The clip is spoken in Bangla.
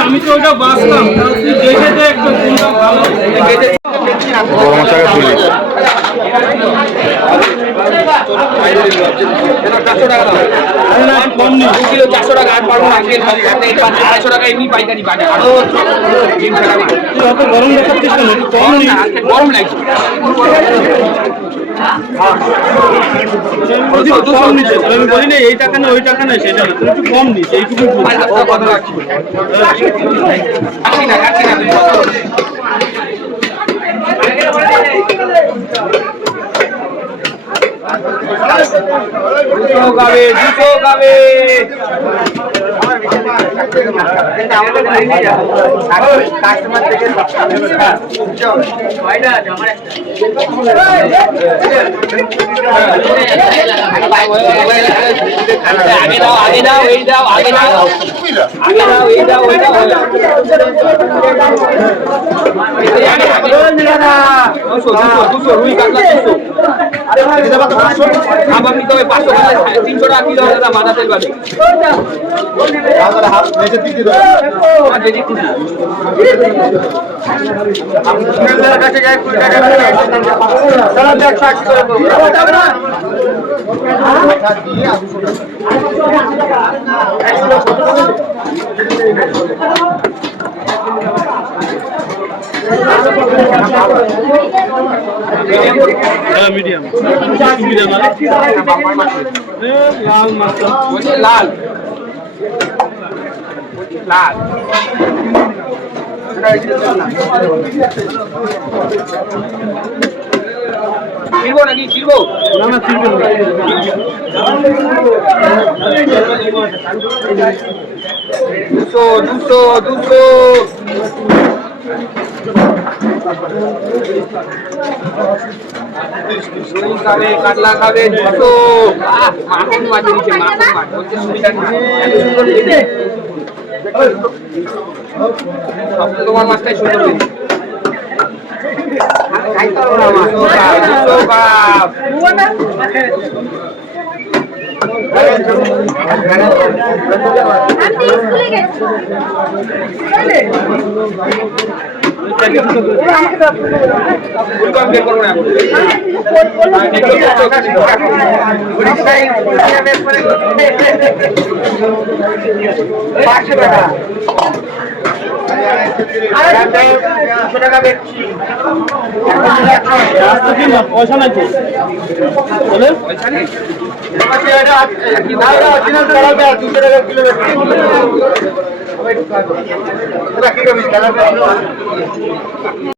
আমি তো ওটা বাঁচলাম। দেখে একটু কোনটা ভালো বড় মশাকে তুলি চারশো টাকা দাও কম নেই দু কিলো চারশো টাকা আর পারব না টাকা এমনি পাইকারি আরও গরম দেখাচ্ছিস গরম লাগছে। আমি বলি না এই টাকা না ওই টাকা না সেটা না তুই একটু কম নিস এইটুকু কথা রাখছি রাখছি না রাখছি না তুই দুটো বল। দুশো গাবে আগে দাও আগে দাও এই তিনশো টাকা কিলো দাদা মাথা হ্যাঁ মিডিয়াম মিডিয়াম। লাল লাল। লাল ছিড়বো নাকি ছিড়বো না না ঠিক দুশো দুশো দুশো রুই খাবে দুশো মাখন মাছ দিচ্ছে মাখন মাছ বলছে সুবিধা তোমার মাছটাই সুন্দর। আমি স্কুলে গেছি পাঁচশো টাকা পয়সা নাই টাকা কিলো